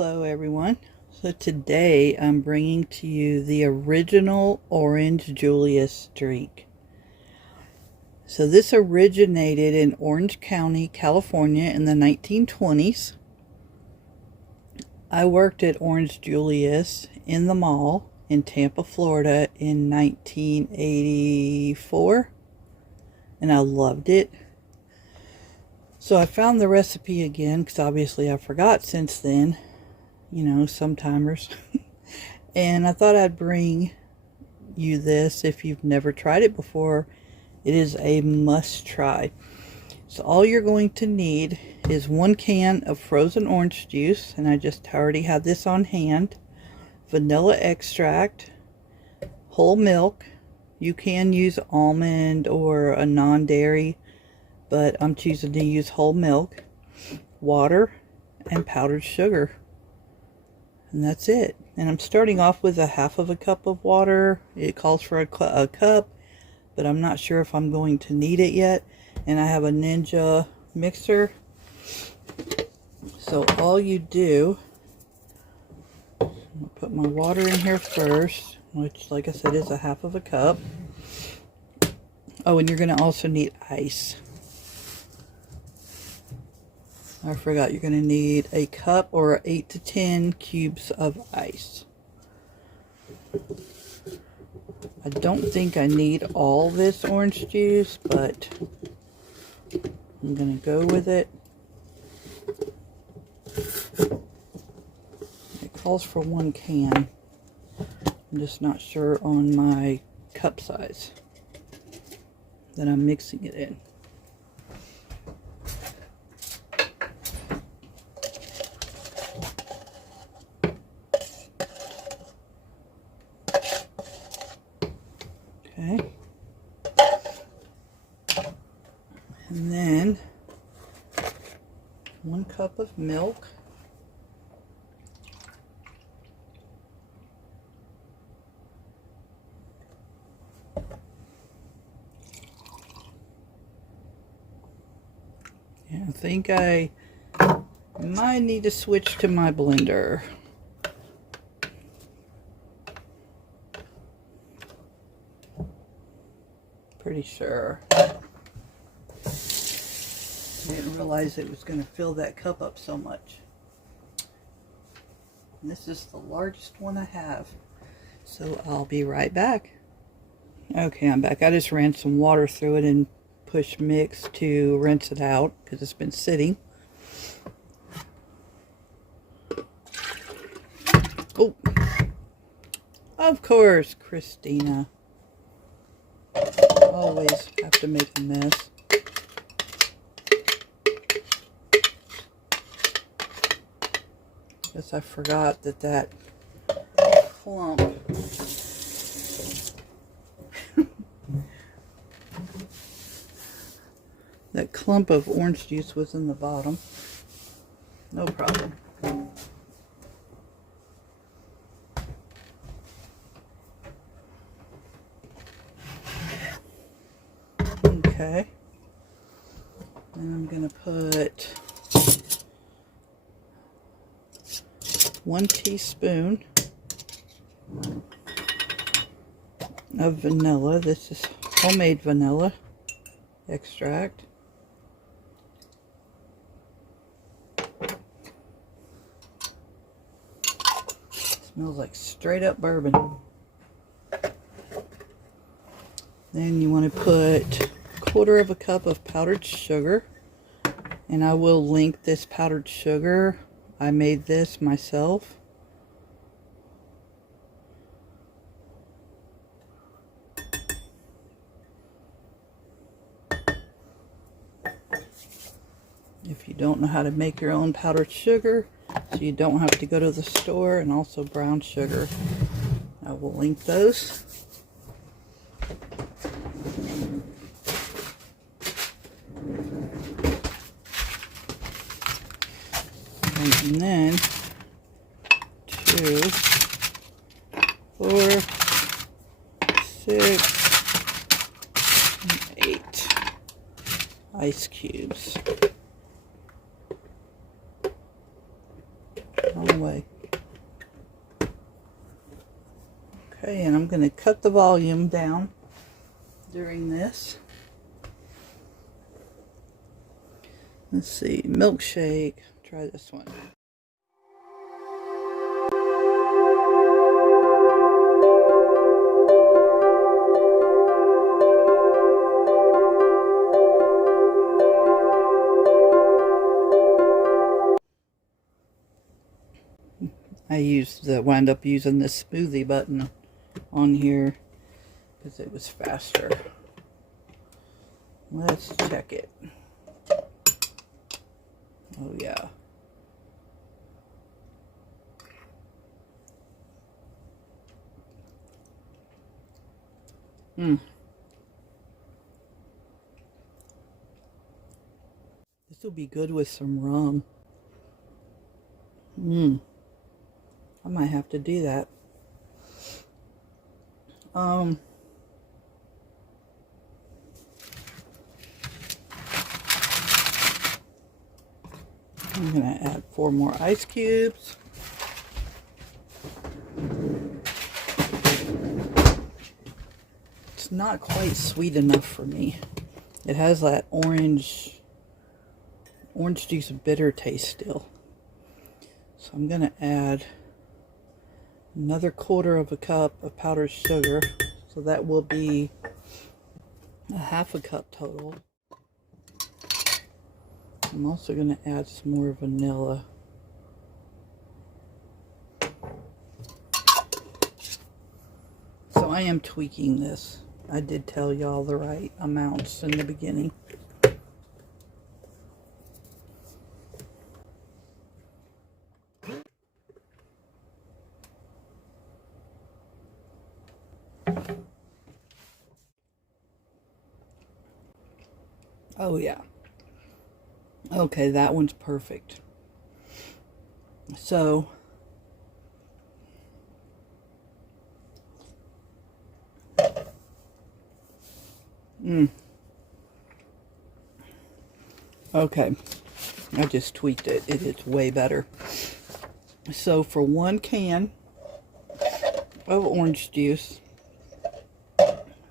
Hello everyone. So today I'm bringing to you the original Orange Julius drink. So this originated in Orange County, California in the 1920s. I worked at Orange Julius in the mall in Tampa, Florida in 1984 and I loved it. So I found the recipe again because obviously I forgot since then, you know, sometimers. And I thought I'd bring you this if you've never tried it before. It is a must try. So all you're going to need is 1 can of frozen orange juice, and I already have this on hand, vanilla extract, whole milk. You can use almond or a non-dairy, but I'm choosing to use whole milk, water, and powdered sugar. And that's it. And I'm starting off with 1/2 cup of water. It calls for a cup, but I'm not sure if I'm going to need it yet. And I have a Ninja mixer. So all you do, I'm going to put my water in here first, which like I said is 1/2 cup. Oh, and you're going to also need ice. I forgot, you're going to need a cup or 8 to 10 cubes of ice. I don't think I need all this orange juice, but I'm going to go with it. It calls for 1 can. I'm just not sure on my cup size that I'm mixing it in. Okay, and then 1 cup of milk, yeah, I think I might need to switch to my blender. Pretty sure. I didn't realize it was going to fill that cup up so much. And this is the largest one I have. So I'll be right back. Okay, I'm back. I just ran some water through it and pushed mix to rinse it out because it's been sitting. Oh, of course, Christina. Always have to make a mess. Guess I forgot that clump that clump of orange juice was in the bottom. No problem. Okay, and I'm going to put 1 teaspoon of vanilla. This is homemade vanilla extract. Smells like straight up bourbon. Then you want to put 1/4 cup of powdered sugar, and I will link this powdered sugar. I made this myself. If you don't know how to make your own powdered sugar, so you don't have to go to the store, and also brown sugar, I will link those. And then 2, 4, 6, and 8 ice cubes. wrong way. Okay, and I'm going to cut the volume down during this. Let's see, milkshake. Try this one. I wound up using this smoothie button on here because it was faster. Let's check it. Oh yeah. This will be good with some rum. I might have to do that. I'm gonna add 4 more ice cubes. It's not quite sweet enough for me. It has that orange juice bitter taste still. So I'm gonna add another 1/4 cup of powdered sugar. So that will be a 1/2 cup total. I'm also going to add some more vanilla. So I am tweaking this. I did tell y'all the right amounts in the beginning. Oh yeah. Okay, that one's perfect. So, okay, I just tweaked it. It is way better. So for 1 can of orange juice,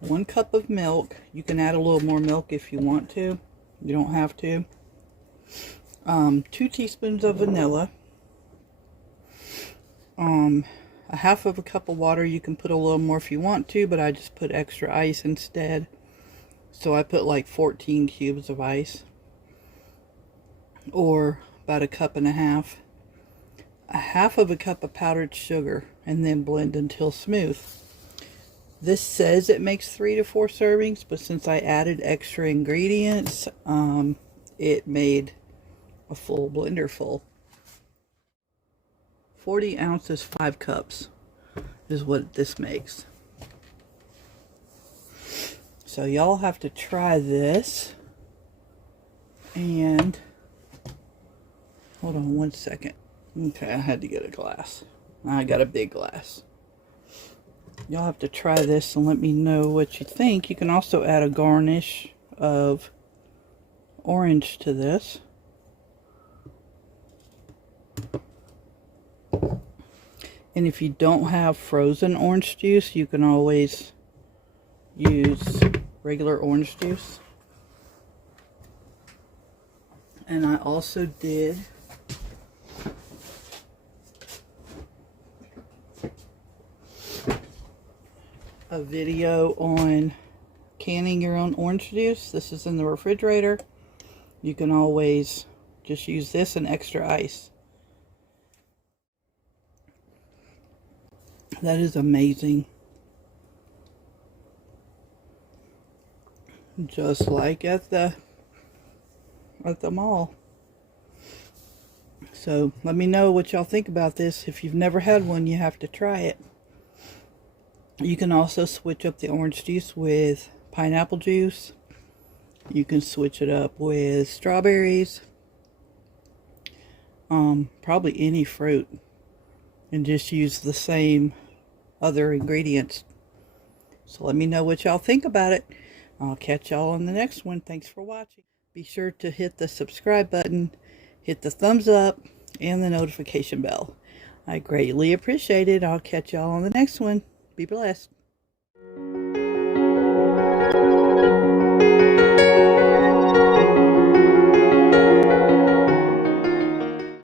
1 cup of milk. You can add a little more milk if you want to. You don't have to. 2 teaspoons of vanilla. 1/2 cup of water. You can put a little more if you want to, but I just put extra ice instead. So I put like 14 cubes of ice, or about 1.5 cups. 1/2 cup of powdered sugar, and then blend until smooth. This says it makes 3 to 4 servings, but since I added extra ingredients, it made a full blender full. 40 ounces, 5 cups is what this makes. So y'all have to try this. And hold on 1 second. Okay, I had to get a glass. I got a big glass. Y'all have to try this and let me know what you think. You can also add a garnish of orange to this. And if you don't have frozen orange juice, you can always use regular orange juice. And I also did a video on canning your own orange juice. This is in the refrigerator. You can always just use this and extra ice. That is amazing. Just like at the mall. So let me know what y'all think about this. If you've never had one, you have to try it. You can also switch up the orange juice with pineapple juice. You can switch it up with strawberries. Probably any fruit. And just use the same other ingredients. So let me know what y'all think about it. I'll catch y'all on the next one. Thanks for watching. Be sure to hit the subscribe button, hit the thumbs up, and the notification bell. I greatly appreciate it. I'll catch y'all on the next one. Be blessed.